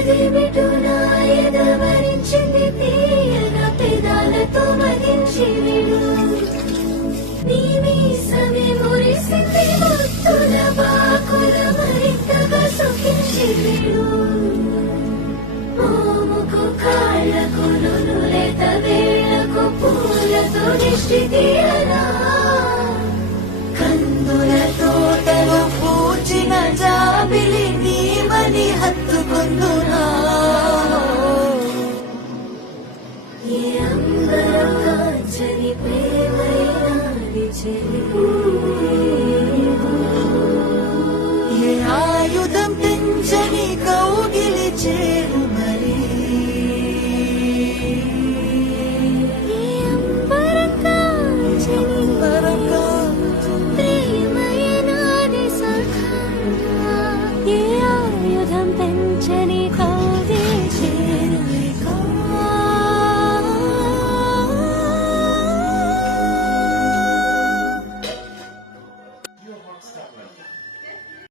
అదేమిటో ఎదవరించింది తీయగా పెదాలతో మదించి విడు నీ మీసమే మురిసింది ముత్తుల బాకుల మరింతగా సుఖించి విడు మోముకు కాళ్ళకు నునులేత వేళ్లకు పూలతో దిష్టి తీయరా